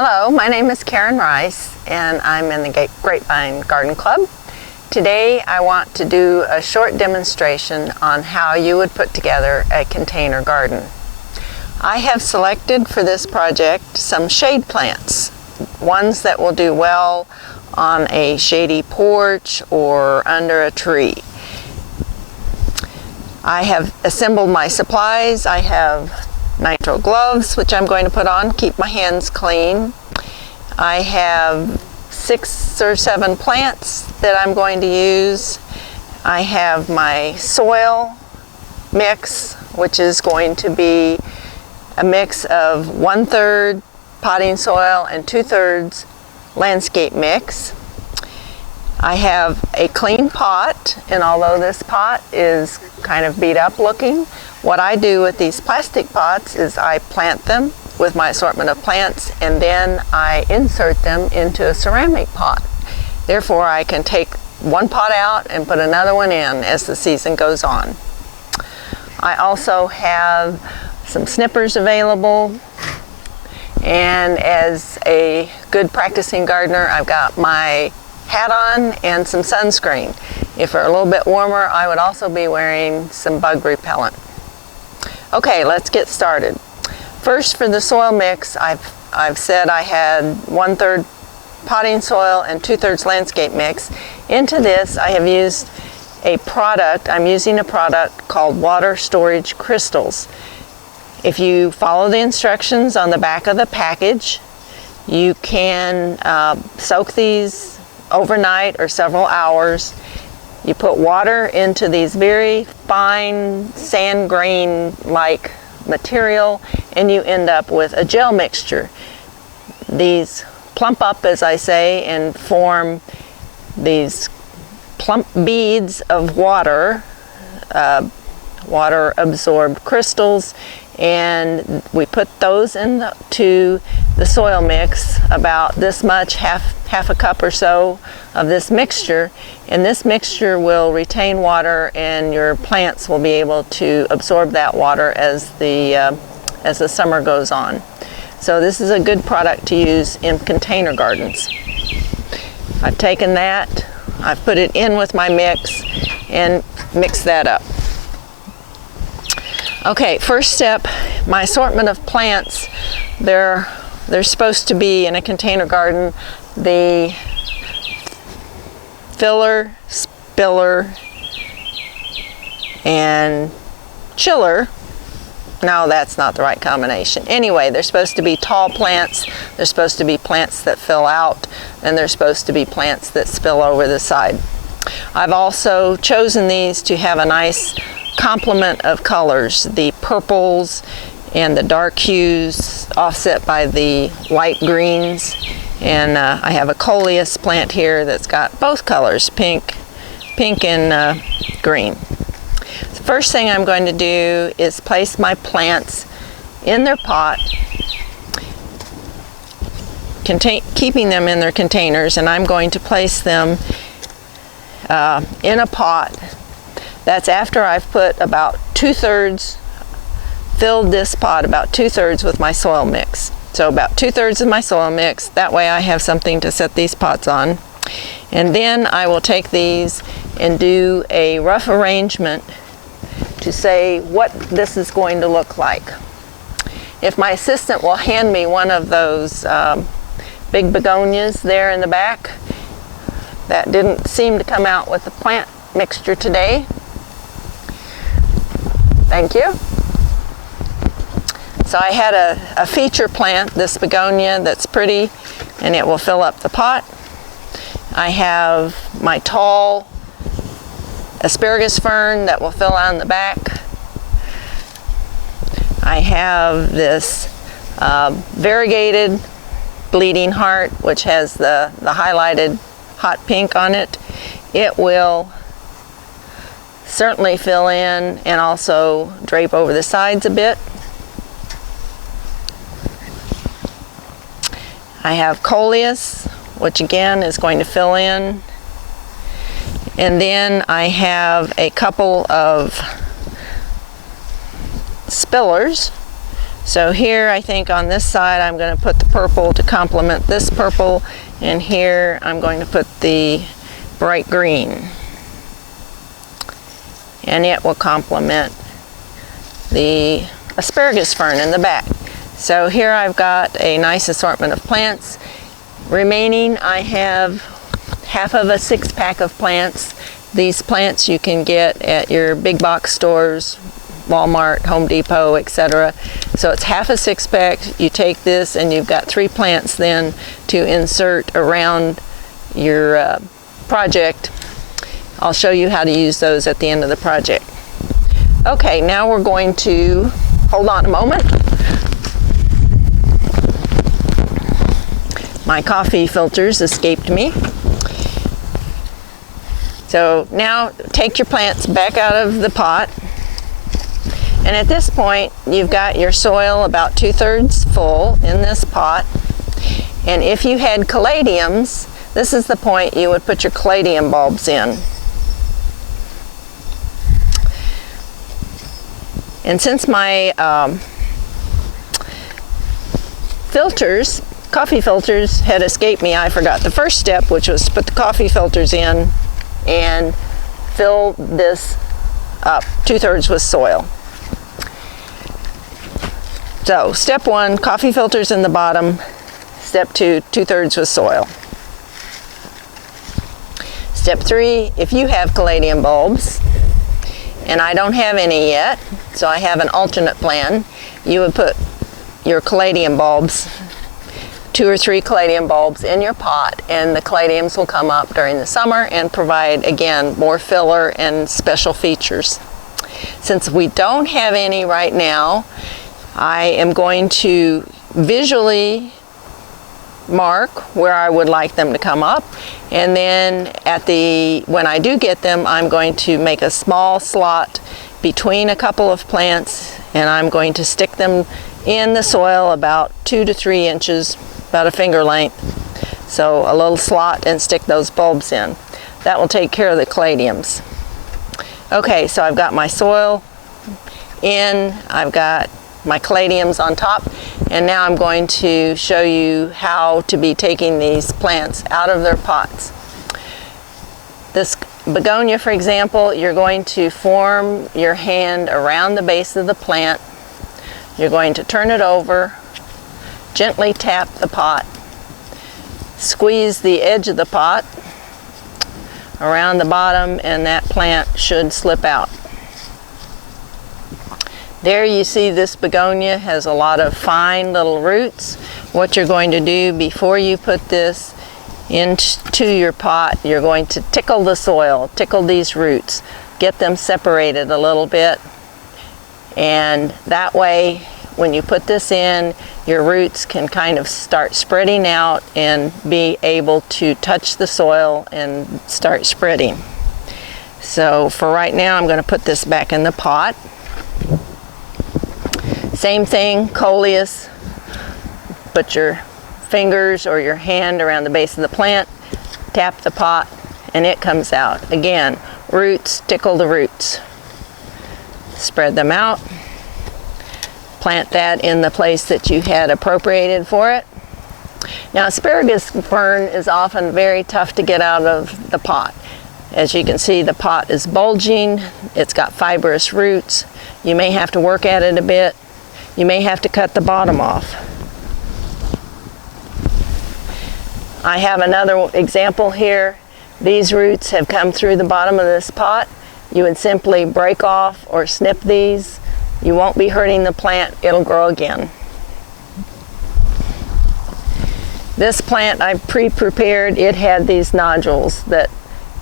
Hello, my name is Karen Rice and I'm in the Grapevine Garden Club. Today I want to do a short demonstration on how you would put together a container garden. I have selected for this project some shade plants, ones that will do well on a shady porch or under a tree. I have assembled my supplies. I have nitrile gloves, which I'm going to put on, keep my hands clean. I have 6 or 7 plants that I'm going to use. I have my soil mix, which is going to be a mix of 1/3 potting soil and 2/3 landscape mix. I have a clean pot, and although this pot is kind of beat up looking, what I do with these plastic pots is I plant them with my assortment of plants, and then I insert them into a ceramic pot. Therefore, I can take one pot out and put another one in as the season goes on. I also have some snippers available, and as a good practicing gardener, I've got my hat on and some sunscreen. If we're a little bit warmer, I would also be wearing some bug repellent. Okay, let's get started. First, for the soil mix, I've said I had 1/3 potting soil and 2/3 landscape mix. Into this, I have used a product. I'm using a product called water storage crystals. If you follow the instructions on the back of the package, you can soak these overnight or several hours. You put water into these very fine sand grain like material, and you end up with a gel mixture. These plump up, as I say, and form these plump beads of water, water absorbed crystals, and we put those into the soil mix, about this much, half a cup or so of this mixture, and this mixture will retain water, and your plants will be able to absorb that water as the summer goes on. So this is a good product to use in container gardens. I've taken that, I've put it in with my mix and mixed that up. Okay, first step, my assortment of plants. They're supposed to be, in a container garden, the filler, spiller, and chiller. No, that's not the right combination. Anyway, they're supposed to be tall plants, they're supposed to be plants that fill out, and they're supposed to be plants that spill over the side. I've also chosen these to have a nice complement of colors, the purples and the dark hues offset by the light greens. And I have a coleus plant here that's got both colors, pink and green. The first thing I'm going to do is place my plants in their pot, keeping them in their containers, and I'm going to place them in a pot. That's after I've put about 2/3, filled this pot about 2/3 with my soil mix. So about 2/3 of my soil mix, that way I have something to set these pots on. And then I will take these and do a rough arrangement to say what this is going to look like. If my assistant will hand me one of those big begonias there in the back, that didn't seem to come out with the plant mixture today. Thank you. So I had a feature plant, this begonia, that's pretty, and it will fill up the pot. I have my tall asparagus fern that will fill out in the back. I have this variegated bleeding heart, which has the highlighted hot pink on it. It will certainly fill in and also drape over the sides a bit. I have coleus, which again is going to fill in. And then I have a couple of spillers. So here I think on this side I'm going to put the purple to complement this purple, and here I'm going to put the bright green, and it will complement the asparagus fern in the back. So here I've got a nice assortment of plants. Remaining, I have half of a 6-pack of plants. These plants you can get at your big box stores, Walmart, Home Depot, etc. So it's half a 6-pack. You take this and you've got 3 plants then to insert around your project. I'll show you how to use those at the end of the project. Okay, now we're going to, hold on a moment. My coffee filters escaped me. So now take your plants back out of the pot. And at this point, you've got your soil about 2/3 full in this pot. And if you had caladiums, this is the point you would put your caladium bulbs in. And since my coffee filters had escaped me, I forgot the first step, which was to put the coffee filters in and fill this up 2/3 with soil. So step 1, coffee filters in the bottom. Step 2, 2/3 with soil. Step 3, if you have caladium bulbs, and I don't have any yet, so I have an alternate plan, you would put your caladium bulbs, 2 or 3 caladium bulbs in your pot, and the caladiums will come up during the summer and provide, again, more filler and special features. Since we don't have any right now, I am going to visually mark where I would like them to come up, and then when I do get them, I'm going to make a small slot between a couple of plants, and I'm going to stick them in the soil about 2 to 3 inches, about a finger length. So a little slot, and stick those bulbs in. That will take care of the caladiums. Okay, so I've got my soil in, I've got my caladiums on top, and now I'm going to show you how to be taking these plants out of their pots. This begonia, for example, you're going to form your hand around the base of the plant. You're going to turn it over, gently tap the pot, squeeze the edge of the pot around the bottom, and that plant should slip out. There you see this begonia has a lot of fine little roots. What you're going to do before you put this into your pot, you're going to tickle the soil, tickle these roots, get them separated a little bit, and that way when you put this in, your roots can kind of start spreading out and be able to touch the soil and start spreading. So for right now, I'm going to put this back in the pot. Same thing, coleus, put your fingers or your hand around the base of the plant, tap the pot, and it comes out. Again, roots, tickle the roots. Spread them out. Plant that in the place that you had appropriated for it. Now, asparagus fern is often very tough to get out of the pot. As you can see, the pot is bulging. It's got fibrous roots. You may have to work at it a bit. You may have to cut the bottom off. I have another example here. These roots have come through the bottom of this pot. You would simply break off or snip these. You won't be hurting the plant. It'll grow again. This plant I've pre-prepared. It had these nodules that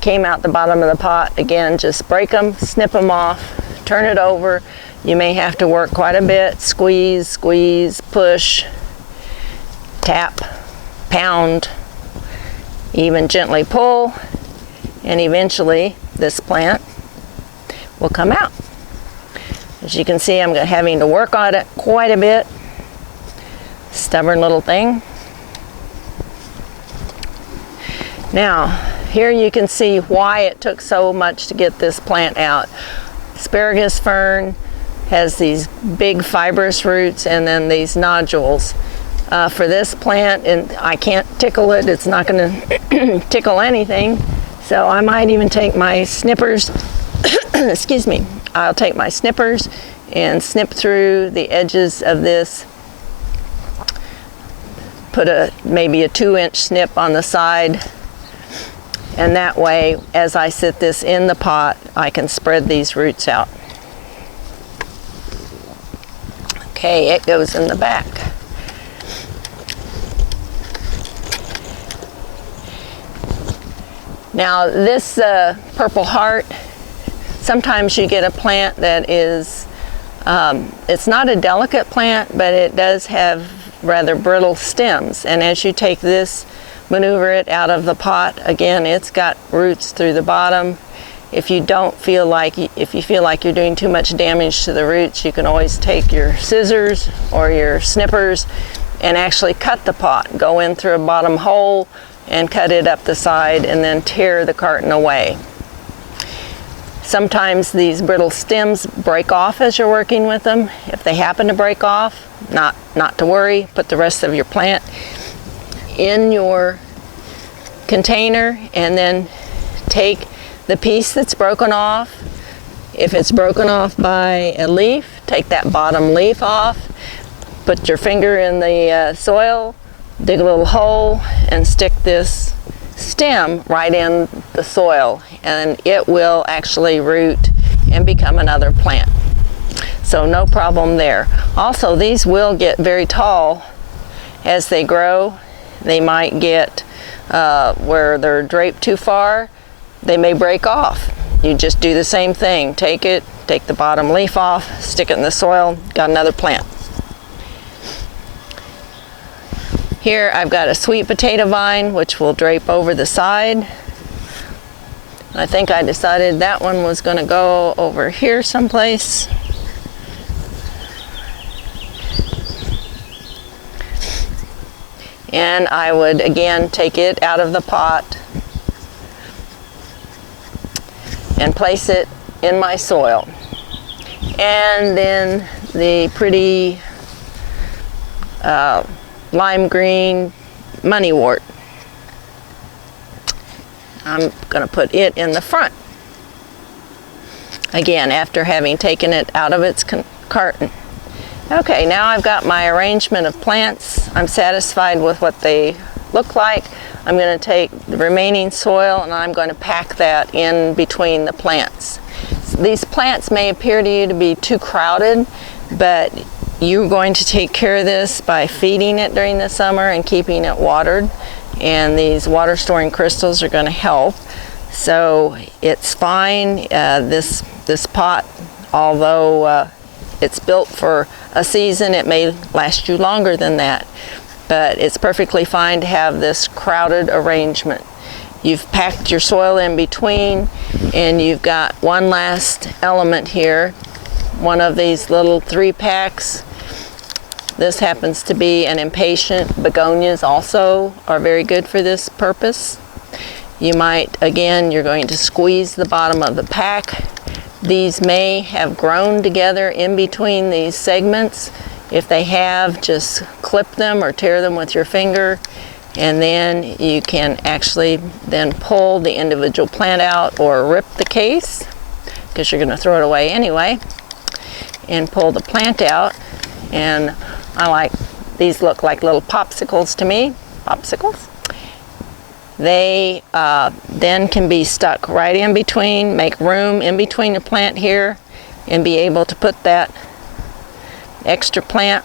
came out the bottom of the pot. Again, just break them, snip them off, turn it over. You may have to work quite a bit. Squeeze, squeeze, push, tap, pound, even gently pull, and eventually this plant will come out. As you can see, I'm having to work on it quite a bit. Stubborn little thing. Now, here you can see why it took so much to get this plant out. Asparagus fern, has these big fibrous roots and then these nodules. For this plant, and I can't tickle it, it's not going to tickle anything, so I might even take my snippers, excuse me, I'll take my snippers and snip through the edges of this, put maybe a 2-inch snip on the side, and that way as I sit this in the pot I can spread these roots out. Okay, it goes in the back. Now this purple heart, sometimes you get a plant that is, it's not a delicate plant, but it does have rather brittle stems, and as you take this, maneuver it out of the pot, again it's got roots through the bottom. If you feel like you're doing too much damage to the roots, you can always take your scissors or your snippers and actually cut the pot. Go in through a bottom hole and cut it up the side and then tear the carton away. Sometimes these brittle stems break off as you're working with them. If they happen to break off, not to worry, put the rest of your plant in your container and then take the piece that's broken off. If it's broken off by a leaf, take that bottom leaf off, put your finger in the soil, dig a little hole, and stick this stem right in the soil, and it will actually root and become another plant. So no problem there. Also, these will get very tall as they grow. They might get where they're draped too far, they may break off. You just do the same thing. Take the bottom leaf off, stick it in the soil, got another plant. Here I've got a sweet potato vine which will drape over the side. I think I decided that one was going to go over here someplace. And I would again take it out of the pot and place it in my soil. And then the pretty lime green moneywort, I'm going to put it in the front. Again, after having taken it out of its carton. Okay, now I've got my arrangement of plants. I'm satisfied with what they look like. I'm going to take the remaining soil and I'm going to pack that in between the plants. These plants may appear to you to be too crowded, but you're going to take care of this by feeding it during the summer and keeping it watered, and these water storing crystals are going to help. So it's fine. This pot, although it's built for a season, it may last you longer than that, but it's perfectly fine to have this crowded arrangement. You've packed your soil in between, and you've got one last element here, one of these little 3-packs. This happens to be an impatient. Begonias also are very good for this purpose. You might, again, you're going to squeeze the bottom of the pack. These may have grown together in between these segments. If they have, just clip them or tear them with your finger, and then you can actually then pull the individual plant out or rip the case, because you're going to throw it away anyway, and pull the plant out. And these look like little popsicles to me, popsicles. They then can be stuck right in between, make room in between the plant here, and be able to put that extra plant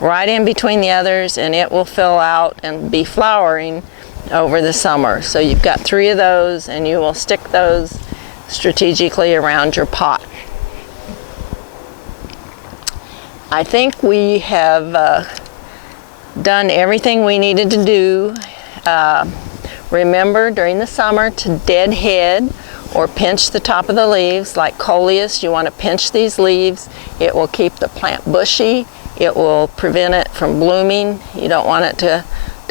right in between the others, and it will fill out and be flowering over the summer. So you've got 3 of those, and you will stick those strategically around your pot. I think we have done everything we needed to do. Remember during the summer to deadhead or pinch the top of the leaves. Like coleus, you want to pinch these leaves. It will keep the plant bushy. It will prevent it from blooming. You don't want it to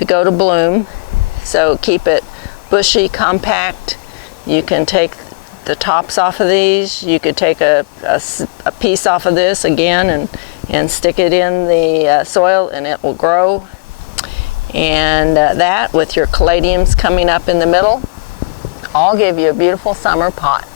go to bloom. So keep it bushy, compact. You can take the tops off of these. You could take a piece off of this again and stick it in the soil and it will grow. And that with your caladiums coming up in the middle, all give you a beautiful summer pot.